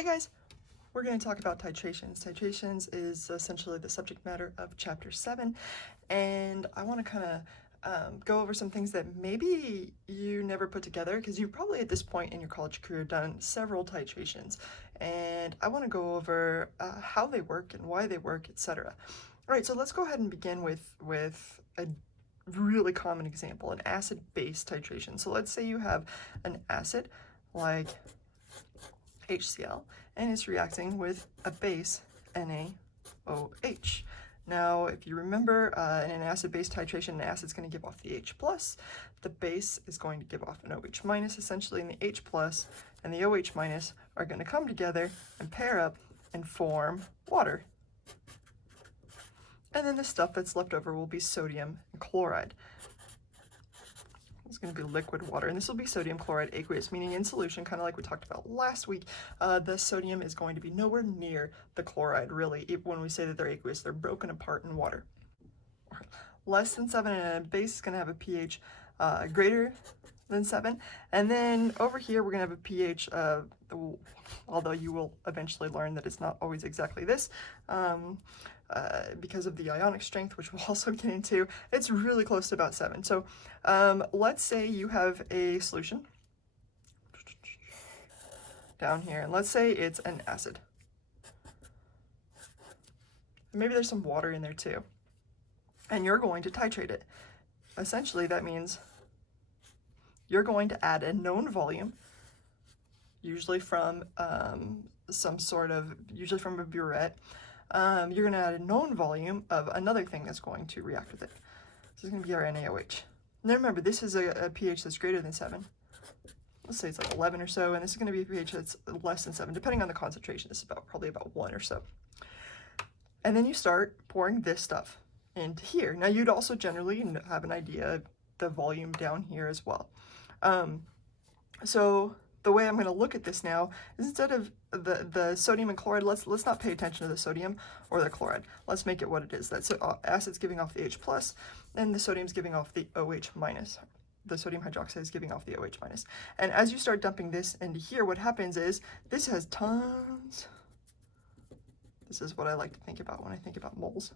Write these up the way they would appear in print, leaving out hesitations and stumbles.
Hey guys, we're going to talk about titrations. Titrations is essentially the subject matter of chapter 7, and I want to kind of go over some things that maybe you never put together, because you've probably at this point in your college career done several titrations, and I want to go over how they work and why they work, etc. All right, so let's go ahead and begin with a really common example, an acid-base titration. So let's say you have an acid like HCl, and it's reacting with a base, NaOH. Now, if you remember, in an acid-base titration, an acid's going to give off the H+, the base is going to give off an OH-, essentially, and the H+ and the OH- are going to come together and pair up and form water. And then the stuff that's left over will be sodium and chloride. It's going to be liquid water, and this will be sodium chloride aqueous, meaning in solution, kind of like we talked about last week, the sodium is going to be nowhere near the chloride, really. When we say that they're aqueous, they're broken apart in water. Less than 7, and a base is going to have a pH greater than 7. And then over here, we're going to have a pH, although you will eventually learn that it's not always exactly this, because of the ionic strength, which we'll also get into. It's really close to about 7. So let's say you have a solution down here, and let's say it's an acid. Maybe there's some water in there too, and you're going to titrate it. Essentially, that means you're going to add a known volume, usually from usually from a burette. You're going to add a known volume of another thing that's going to react with it. This is going to be our NaOH. Now remember, this is a pH that's greater than 7. Let's say it's like 11 or so, and this is going to be a pH that's less than 7, depending on the concentration. This is probably about 1 or so. And then you start pouring this stuff into here. Now you'd also generally have an idea of the volume down here as well. So the way I'm going to look at this now is, instead of the sodium and chloride, let's not pay attention to the sodium or the chloride. Let's make it what it is. That's acid's giving off the H+, and the sodium's giving off the OH-. The sodium hydroxide is giving off the OH-. And as you start dumping this into here, what happens is this has tons. This is what I like to think about when I think about moles.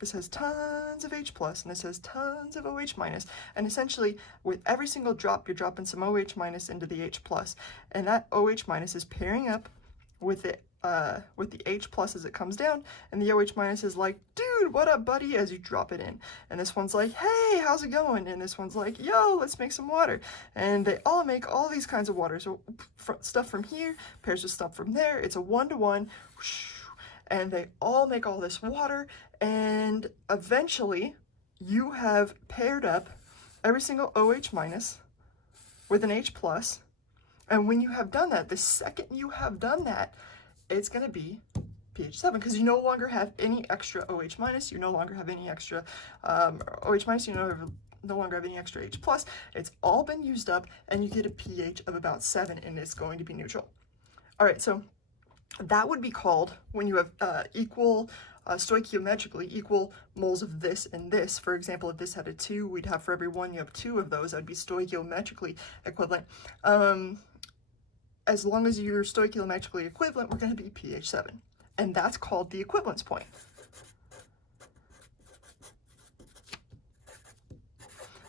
This has tons of H+, and this has tons of OH-, and essentially with every single drop you're dropping some OH- into the H+, and that OH- is pairing up with the H+ as it comes down, and the OH- is like, dude, what up, buddy, as you drop it in. And this one's like, hey, how's it going? And this one's like, yo, let's make some water. And they all make all these kinds of water. So stuff from here pairs with stuff from there. It's a 1-to-1, and they all make all this water, and eventually you have paired up every single OH- with an H+, and when you have done that, the second you have done that, it's going to be pH 7, because you no longer have any extra OH-, you no longer have any extra OH-, you no longer have any extra H+. It's all been used up, and you get a pH of about 7, and it's going to be neutral. All right, so that would be called, when you have stoichiometrically equal moles of this and this. For example, if this had a 2, we'd have, for every 1, you have 2 of those. That would be stoichiometrically equivalent. As long as you're stoichiometrically equivalent, we're going to be pH 7. And that's called the equivalence point.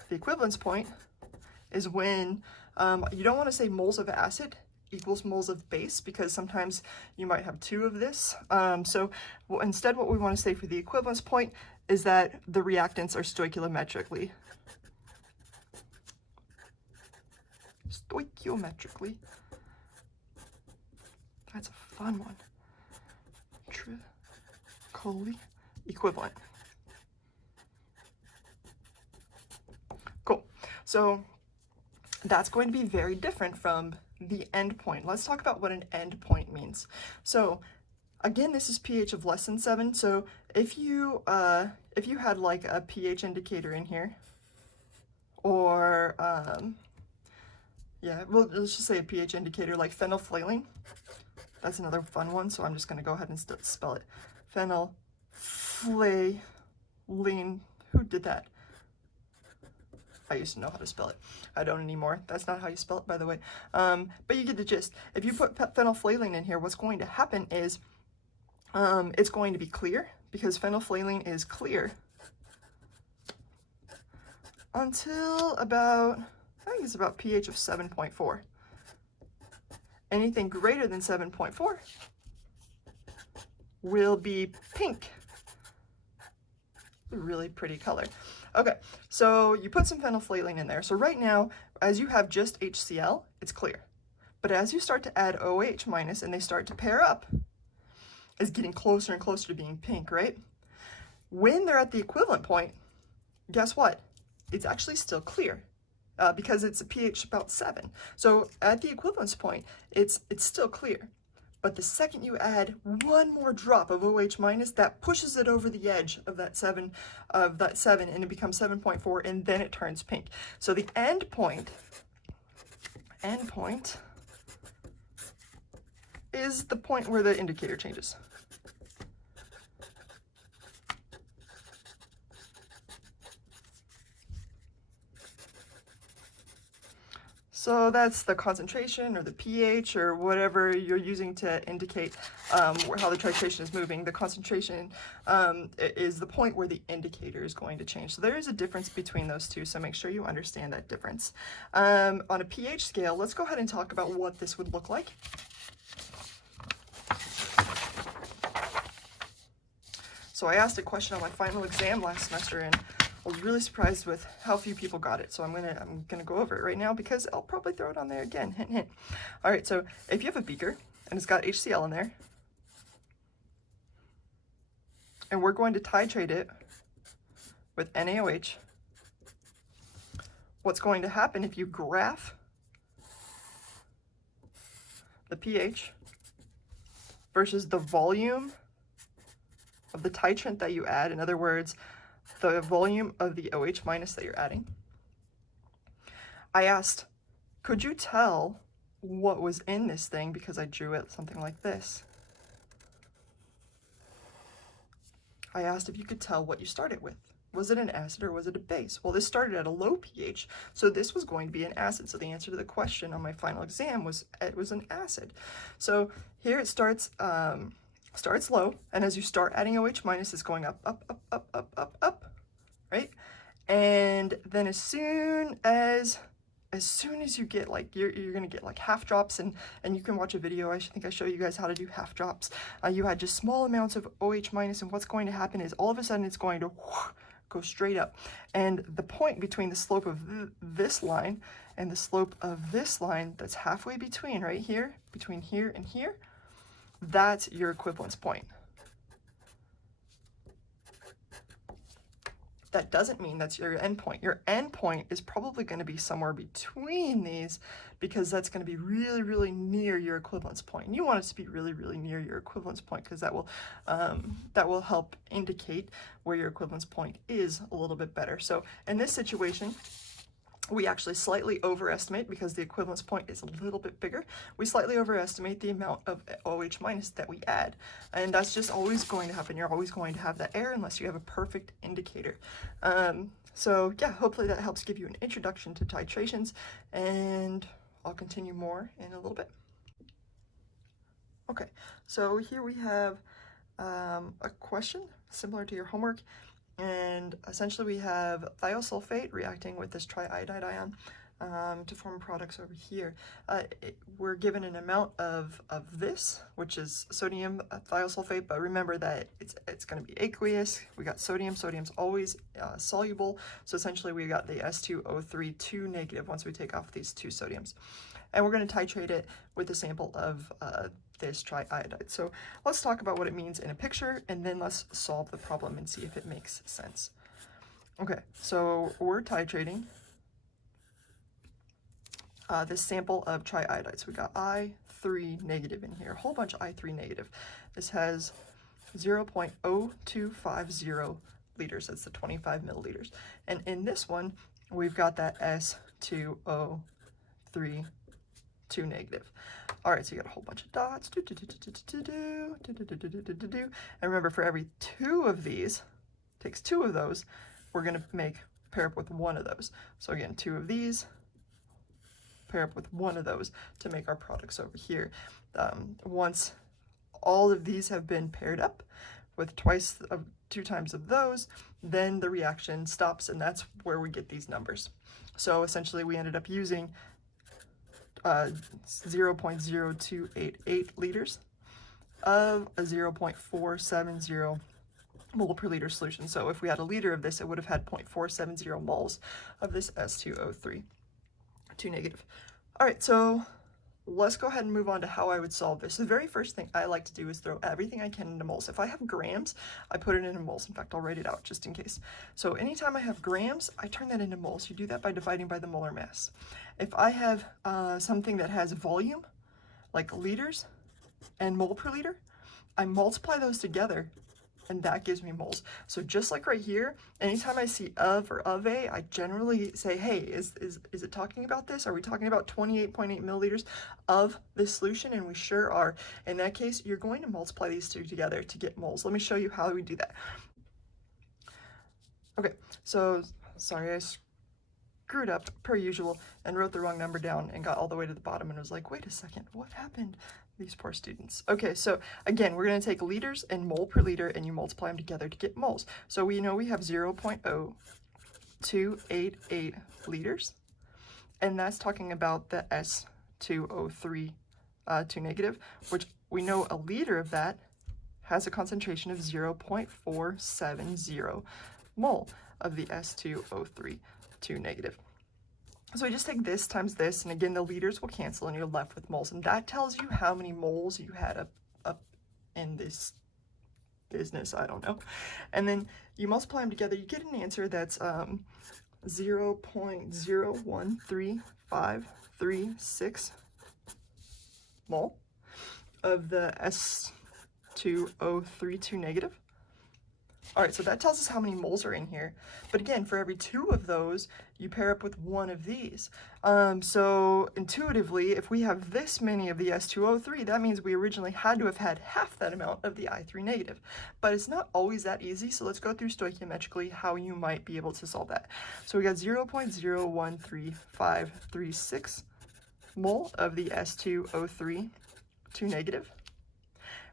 The equivalence point is when you don't want to say moles of acid equals moles of base, because sometimes you might have 2 of this. Instead, what we want to say for the equivalence point is that the reactants are stoichiometrically that's a fun one, trichally equivalent. Cool. So that's going to be very different from the end point. Let's talk about what an end point means. So again, this is pH of less than 7. So if you had like a pH indicator in here, or yeah, well, let's just say a pH indicator like phenolphthalein. That's another fun one, so I'm just going to go ahead and spell it. Phenolphthalein. Who did that? I used to know how to spell it. I don't anymore. That's not how you spell it, by the way. But you get the gist. If you put phenolphthalein in here, what's going to happen is it's going to be clear, because phenolphthalein is clear until about, I think it's about pH of 7.4. Anything greater than 7.4 will be pink. A really pretty color. Okay, so you put some phenolphthalein in there. So right now, as you have just HCl, it's clear. But as you start to add OH minus and they start to pair up, it's getting closer and closer to being pink, right? When they're at the equivalent point, guess what? It's actually still clear because it's a pH about 7. So at the equivalence point, it's still clear. But the second you add one more drop of OH minus, that pushes it over the edge of that 7, and it becomes 7.4, and then it turns pink. So the end point is the point where the indicator changes. So that's the concentration or the pH or whatever you're using to indicate how the titration is moving. The concentration is the point where the indicator is going to change. So there is a difference between those two, so make sure you understand that difference. On a pH scale, let's go ahead and talk about what this would look like. So I asked a question on my final exam last semester, and I was really surprised with how few people got it. So I'm gonna go over it right now because I'll probably throw it on there again. Hint, hint. All right, so if you have a beaker and it's got HCl in there, and we're going to titrate it with NaOH, what's going to happen if you graph the pH versus the volume of the titrant that you add, in other words, the volume of the OH minus that you're adding. I asked, could you tell what was in this thing, because I drew it something like this. I asked if you could tell what you started with. Was it an acid or was it a base? Well, this started at a low pH, so this was going to be an acid. So the answer to the question on my final exam was it was an acid. So here it starts low, and as you start adding OH minus, it's going up, up, up, up, up, up, up, right? And then as soon as you get like, you're gonna get like half drops, and you can watch a video, I think I show you guys how to do half drops. You add just small amounts of OH minus, and what's going to happen is all of a sudden it's going to go straight up. And the point between the slope of this line and the slope of this line, that's halfway between, right here, between here and here, that's your equivalence point. That doesn't mean that's your endpoint. Your endpoint is probably going to be somewhere between these, because that's going to be really, really near your equivalence point. And you want it to be really, really near your equivalence point, because that will help indicate where your equivalence point is a little bit better. So in this situation, we actually slightly overestimate, because the equivalence point is a little bit bigger. We slightly overestimate the amount of OH minus that we add. And that's just always going to happen. You're always going to have that error unless you have a perfect indicator. So yeah, hopefully that helps give you an introduction to titrations, and I'll continue more in a little bit. Okay, so here we have a question similar to your homework. And essentially we have thiosulfate reacting with this triiodide ion to form products over here. We're given an amount of this, which is sodium thiosulfate, but remember that it's going to be aqueous. We got sodium. Sodium's always soluble, so essentially we got the S2O3 2 negative once we take off these two sodiums. And we're going to titrate it with a sample of this triiodide. So let's talk about what it means in a picture, and then let's solve the problem and see if it makes sense. Okay, so we're titrating this sample of triiodide. So we got I3 negative in here, a whole bunch of I3 negative. This has 0.0250 liters. That's the 25 milliliters. And in this one, we've got that S2O3 2 negative. All right, so you got a whole bunch of dots. And remember, for every 2 of these, takes 2 of those, we're going to make pair up with one of those. So again, 2 of these, pair up with one of those to make our products over here. Once all of these have been paired up with 2 times of those, then the reaction stops, and that's where we get these numbers. So essentially we ended up using 0.0288 liters of a 0.470 mole per liter solution. So if we had a liter of this, it would have had 0.470 moles of this S2O3, 2 negative. All right, so let's go ahead and move on to how I would solve this. The very first thing I like to do is throw everything I can into moles. If I have grams, I put it into moles. In fact, I'll write it out just in case. So anytime I have grams, I turn that into moles. You do that by dividing by the molar mass. If I have something that has volume, like liters and mole per liter, I multiply those together, and that gives me moles. So just like right here, anytime I see of or of a, I generally say, hey, is it talking about this? Are we talking about 28.8 milliliters of this solution? And we sure are. In that case, you're going to multiply these two together to get moles. Let me show you how we do that. Okay, so sorry, I screwed up per usual and wrote the wrong number down and got all the way to the bottom and was like, wait a second, what happened? These poor students. Okay, so again, we're going to take liters and mole per liter, and you multiply them together to get moles. So we know we have 0.0288 liters, and that's talking about the S2O3 2 negative, which we know a liter of that has a concentration of 0.470 mole of the S2O3 2 negative. So we just take this times this, and again, the liters will cancel, and you're left with moles. And that tells you how many moles you had up in this business, I don't know. And then you multiply them together, you get an answer that's 0.013536 mole of the S2O3 2 negative. All right, so that tells us how many moles are in here. But again, for every 2 of those, you pair up with one of these. So intuitively, if we have this many of the S2O3, that means we originally had to have had half that amount of the I3 negative. But it's not always that easy, so let's go through stoichiometrically how you might be able to solve that. So we got 0.013536 mole of the S2O3 2 negative.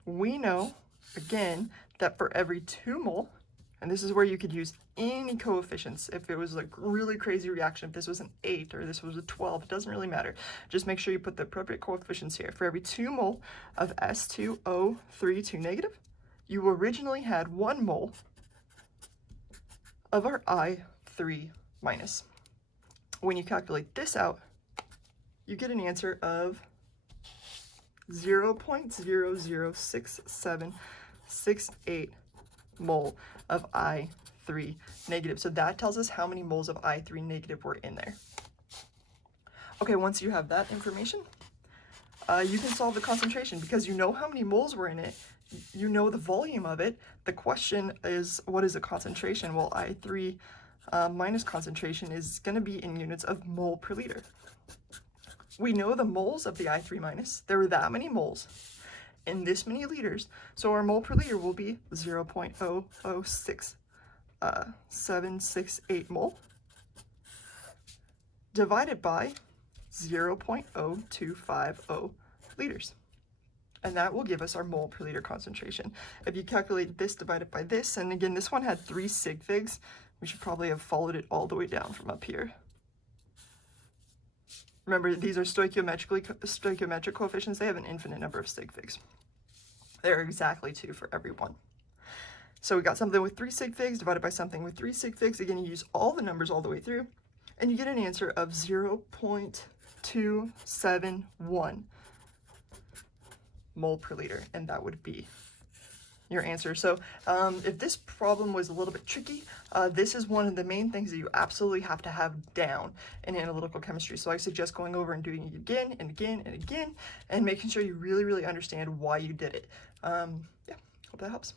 We know, again, that for every 2 mole, and this is where you could use any coefficients. If it was like really crazy reaction, if this was an 8 or this was a 12, it doesn't really matter. Just make sure you put the appropriate coefficients here. For every 2 mole of S2O3 2 negative, you originally had 1 mole of our I3 minus. When you calculate this out, you get an answer of 0.006768 mole of I3 negative. So that tells us how many moles of I3 negative were in there. Okay, once you have that information, you can solve the concentration because you know how many moles were in it. You know the volume of it. The question is, what is the concentration? Well, I3 minus concentration is going to be in units of mole per liter. We know the moles of the I3 minus. There were that many moles in this many liters, so our mole per liter will be 0.006768 mole divided by 0.0250 liters. And that will give us our mole per liter concentration. If you calculate this divided by this, and again, this one had 3 sig figs, we should probably have followed it all the way down from up here. Remember, these are stoichiometric coefficients. They have an infinite number of sig figs. There are exactly 2 for every one. So we got something with 3 sig figs divided by something with 3 sig figs. Again, you use all the numbers all the way through, and you get an answer of 0.271 mole per liter, and that would be your answer. So if this problem was a little bit tricky, this is one of the main things that you absolutely have to have down in analytical chemistry. So I suggest going over and doing it again and again and again and making sure you really, really understand why you did it. Yeah, hope that helps.